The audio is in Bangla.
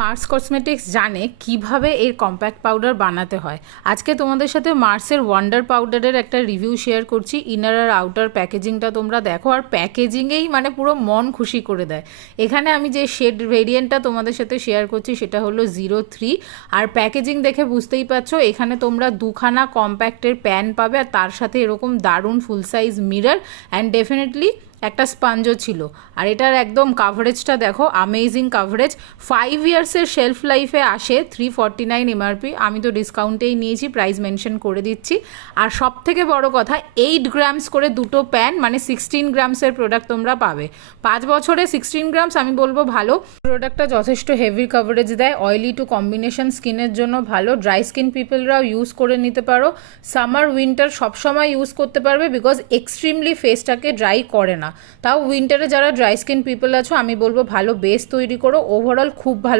মার্স কসমেটিক্স জানে কিভাবে এর কম্প্যাক্ট পাউডার বানাতে হয়। আজকে তোমাদের সাথে মার্সের ওয়ান্ডার পাউডারের একটা রিভিউ শেয়ার করছি। ইনার আর আউটার প্যাকেজিংটা তোমরা দেখো, আর প্যাকেজিংয়েই মানে পুরো মন খুশি করে দেয়। এখানে আমি যে শেড ভেরিয়েন্টটা তোমাদের সাথে শেয়ার করছি সেটা হলো 03, আর প্যাকেজিং দেখে বুঝতেই পারছো এখানে তোমরা দুখানা কম্প্যাক্টের প্যান পাবে, আর তার সাথে এরকম দারুণ ফুল সাইজ মিরর অ্যান্ড ডেফিনেটলি একটা স্পঞ্জও ছিল। আর এটার একদম কাভারেজটা দেখো, আমেজিং কাভারেজ। 5 ইয়ার্সের শেলফ লাইফে আসে। 349 এমআরপি, আমি তো ডিসকাউন্টেই নিয়েছি, প্রাইস মেনশন করে দিচ্ছি। আর সব থেকে বড় কথা, 8 গ্রামস করে দুটো প্যান, মানে 16 গ্রামসের প্রোডাক্ট তোমরা পাবে। 5 বছরে 16 গ্রামস আমি বলবো ভালো। প্রোডাক্টটা যথেষ্ট হেভি কাভারেজ দেয়, অয়েলি টু কম্বিনেশন স্কিনের জন্য ভালো। ড্রাই স্কিন পিপলরাও ইউজ করে নিতে পারো, সামার উইন্টার সবসময় ইউজ করতে পারবে, বিকজ এক্সট্রিমলি ফেসটাকে ড্রাই করে না। তাও উইন্টারে যারা ড্রাই স্কিন পিপল আছো আমি বলবো ভালো বেস তৈরি করো। ওভারঅল খুব ভালো।